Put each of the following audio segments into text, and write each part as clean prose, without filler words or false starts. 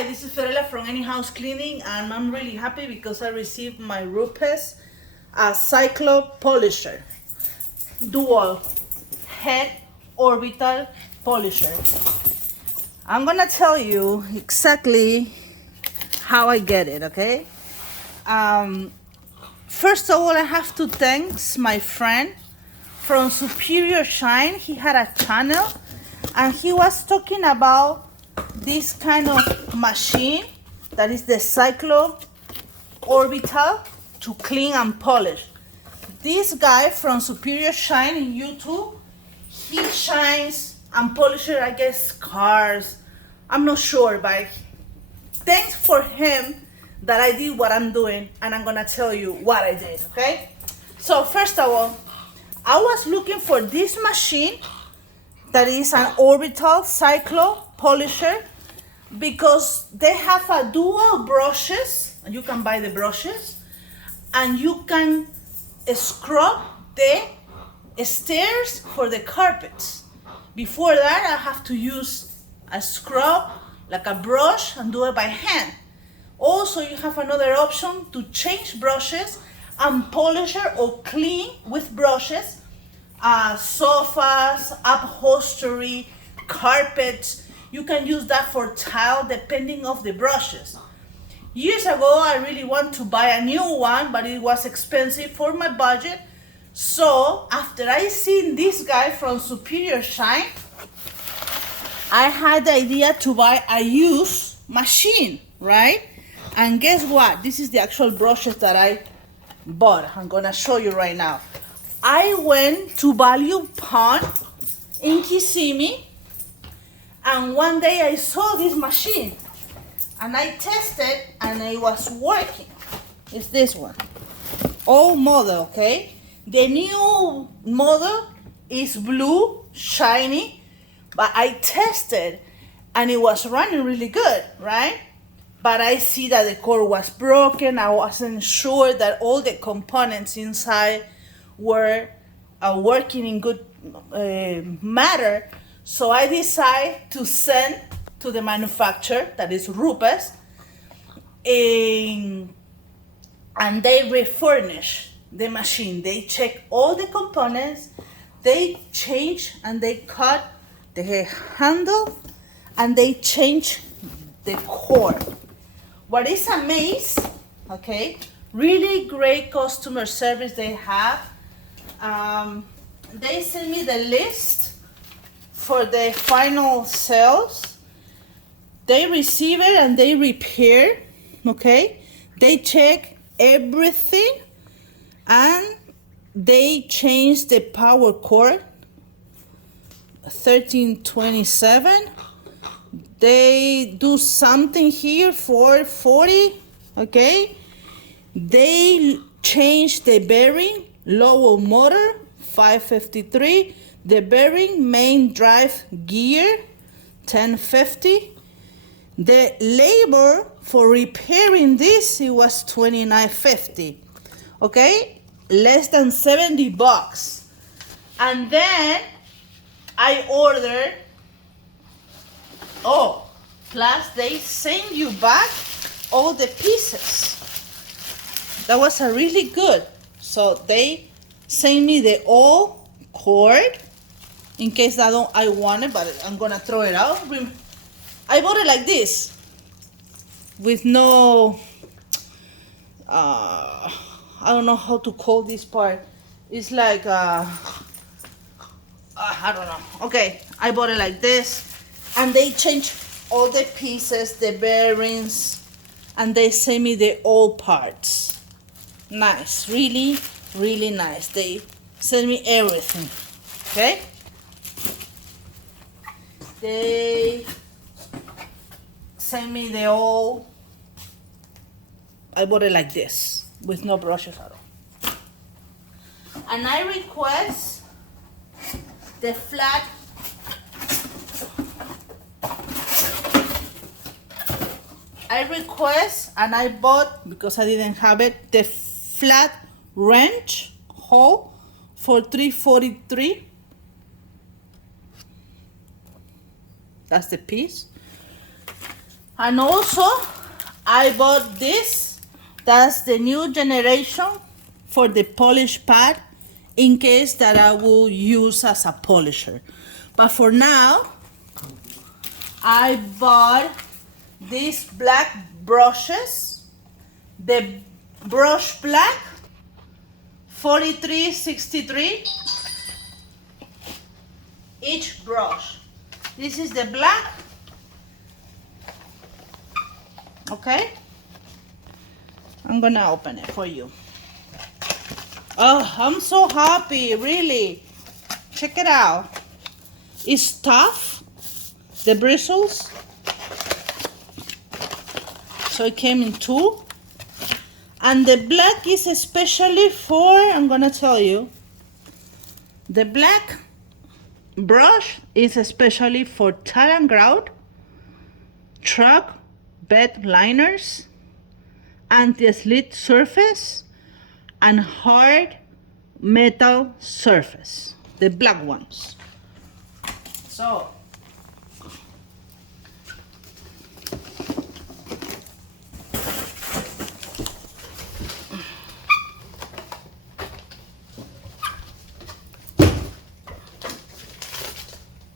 Hi, this is Fiorella from Any House Cleaning, and I'm really happy because I received my Rupes Cyclo Polisher Dual Head Orbital Polisher. I'm gonna tell you exactly how I get it, okay? First of all, I have to thank my friend from Superior Shine. He had a channel and he was talking about this kind of machine that is the Cyclo Orbital to clean and polish. This guy from Superior Shine in YouTube, he shines and polishes, I guess, cars. I'm not sure, but thanks for him that I did what I'm doing, and I'm gonna tell you what I did, okay? So first of all, I was looking for this machine that is an Orbital Cyclo Polisher because they have a dual brushes, and you can buy the brushes, and you can scrub the stairs for the carpets. Before that, I have to use a scrub, like a brush, and do it by hand. Also, you have another option to change brushes and polisher or clean with brushes, sofas, upholstery, carpets. You can use that for tile depending of the brushes. Years ago, I really want to buy a new one, but it was expensive for my budget. So after I seen this guy from Superior Shine, I had the idea to buy a used machine, right? And guess what? This is the actual brushes that I bought. I'm gonna show you right now. I went to Value Pawn in Kissimmee, and one day I saw this machine and I tested and it was working. It's this one. Old model, okay? The new model is blue, shiny, but I tested and it was running really good, right? But I see that the cord was broken. I wasn't sure that all the components inside were working in good matter. So I decided to send to the manufacturer, that is Rupes, and they refurnish the machine. They check all the components, they change and they cut the handle and they change the cord. What is amazing, okay, really great customer service they have. They send me the list for the final sales. They receive it and they repair, okay? They check everything and they change the power cord, 1327. They do something here, 440, okay? They change the bearing, lower motor, 553. The bearing, main drive gear, 1050. The labor for repairing this, it was 2950, okay? Less than 70 bucks. And then I ordered, plus they send you back all the pieces. That was a really good. So they send me the old cord in case I want it, but I'm gonna throw it out. I bought it like this with no, I don't know how to call this part. It's like, I don't know. Okay, I bought it like this, and they change all the pieces, the bearings, and they send me the old parts. Nice, really, really nice. They send me everything, okay? They send me the old, I bought it like this, with no brushes at all. And I request the flat and I bought, because I didn't have it, the flat wrench hole for $343. That's the piece. And also, I bought this. That's the new generation for the polish pad in case that I will use as a polisher. But for now, I bought these black brushes. The brush black 43.63 each brush. This is the black. Okay, I'm gonna open it for you. Oh, I'm so happy, really. Check it out. It's tough, the bristles. So it came in two. And the black is especially for, I'm gonna tell you, the black brush is especially for tile and grout, truck bed liners, anti-slip surface, and hard metal surface, the black ones. So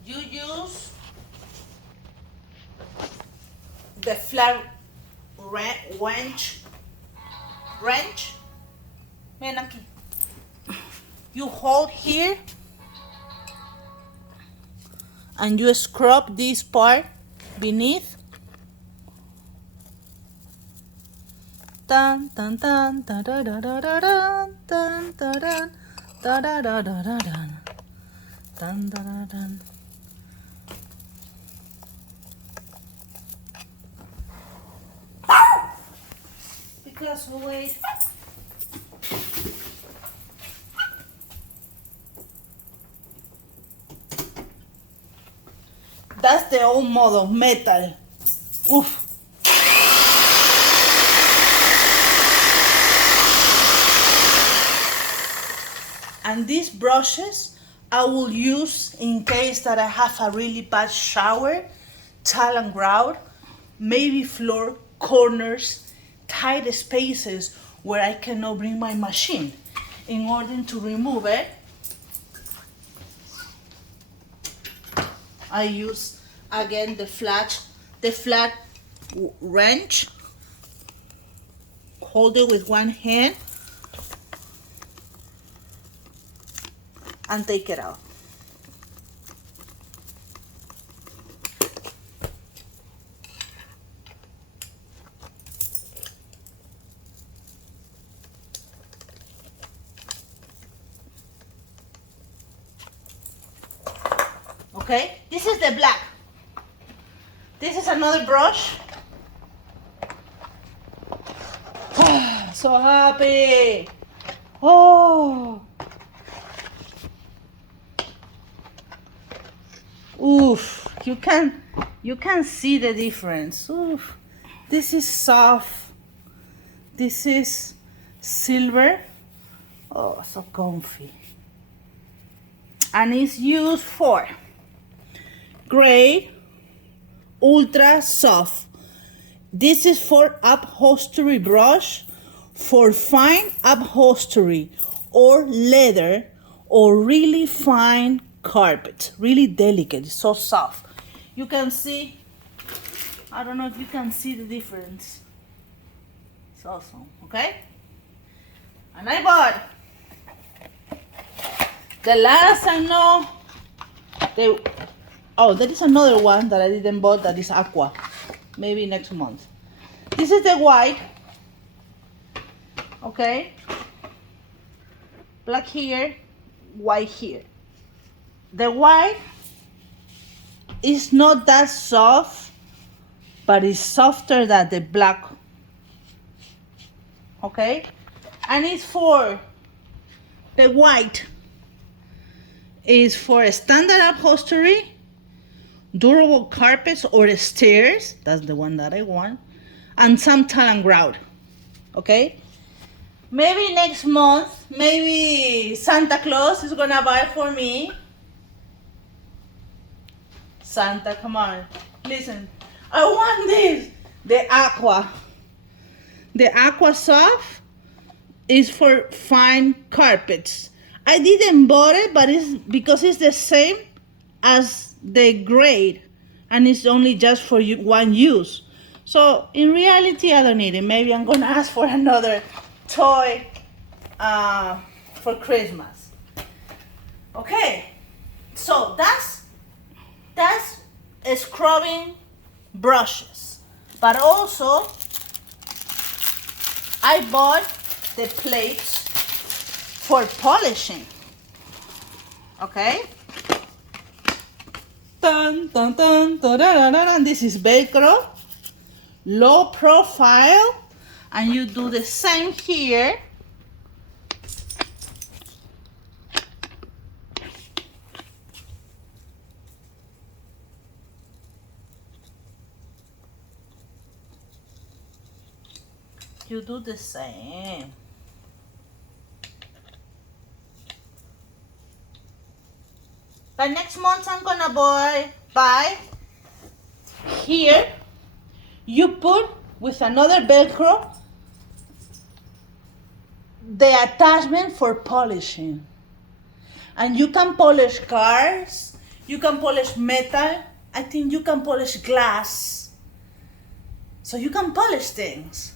you use the flat wrench. Ven aquí. You hold here and you scrub this part beneath. Dun dun dun dun dun dun dun dun dun dun dun dun dun dun dun dun dun dun. Because wait. That's the old model, metal. Oof. And these brushes I will use in case that I have a really bad shower, tile and grout, maybe floor, corners, tight spaces where I cannot bring my machine. In order to remove it, I use again the flat wrench. Hold it with one hand and take it out. Okay, this is the black. This is another brush. So happy. Oh. Oof, you can see the difference. Oof. This is soft. This is silver. Oh, so comfy. And it's used for gray, ultra soft. This is for upholstery brush, for fine upholstery or leather or really fine carpet, really delicate, so soft. You can see, I don't know if you can see the difference. It's awesome, okay? And I bought the last I know, there is another one that I didn't buy that is aqua. Maybe next month. This is the white. Okay. Black here, white here. The white is not that soft, but it's softer than the black. Okay. And it's for the white is for standard upholstery, durable carpets or stairs. That's the one that I want. And some tile and grout. Okay? Maybe next month, maybe Santa Claus is gonna buy for me. Santa, come on. Listen, I want this. the Aqua. The Aqua Soft is for fine carpets. I didn't bought it, but it's because it's the same as the grade, and it's only just for one use. So in reality, I don't need it. Maybe I'm gonna ask for another toy for Christmas. Okay, so that's scrubbing brushes, but also I bought the plates for polishing. Okay. Dun, dun, dun, dun, dun, dun, dun. This is Velcro, low profile, and you do the same here. You do the same. But next month I'm gonna buy here. You put with another Velcro the attachment for polishing, and you can polish cars. You can polish metal. I think you can polish glass. So you can polish things.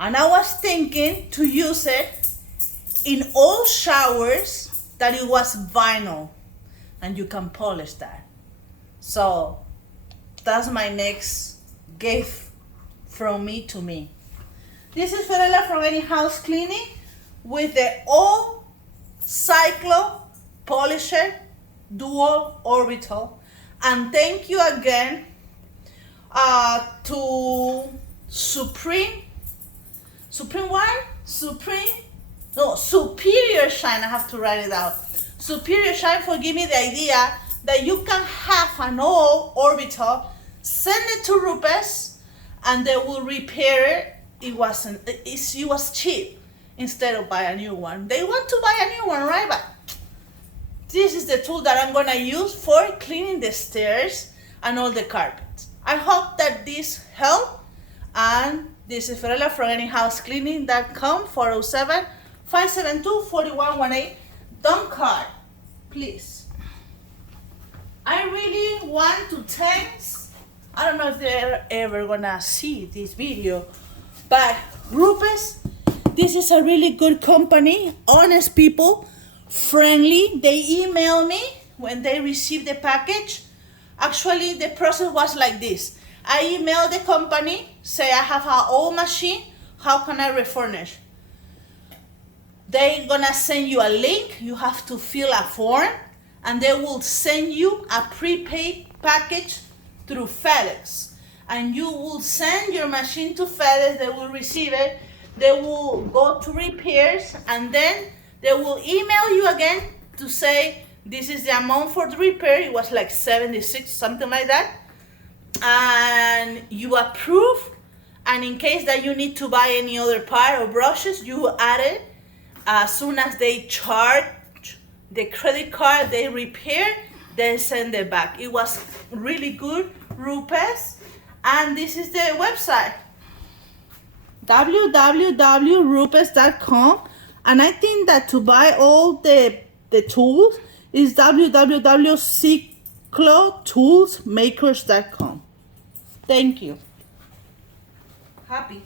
And I was thinking to use it in all showers that it was vinyl, and you can polish that. So that's my next gift from me to me. This is Fiorella from Any House Cleaning with the old Cyclo Polisher Dual Orbital. And thank you again to Superior Shine. I have to write it out. Superior Shine for giving me the idea that you can have an old orbital, send it to Rupes, and they will repair it. It was cheap instead of buy a new one. They want to buy a new one, right? But this is the tool that I'm gonna use for cleaning the stairs and all the carpets. I hope that this helped. And this is Fiorella from anyhousecleaning.com, 407-572-4118. Don't card, please. I really want to thank, I don't know if they're ever gonna see this video, but Rupes, this is a really good company, honest people, friendly. They email me when they receive the package. Actually, the process was like this. I emailed the company, say I have an old machine, how can I refurnish? They're gonna send you a link, you have to fill a form, and they will send you a prepaid package through FedEx. And you will send your machine to FedEx, they will receive it, they will go to repairs, and then they will email you again to say, this is the amount for the repair. It was like 76, something like that. And you approve, and in case that you need to buy any other part or brushes, you add it. As soon as they charge the credit card, they repair, they send it back. It was really good, Rupes. And this is the website, www.rupes.com. And I think that to buy all the tools is www.cyclotoolsmakers.com. Thank you. Happy.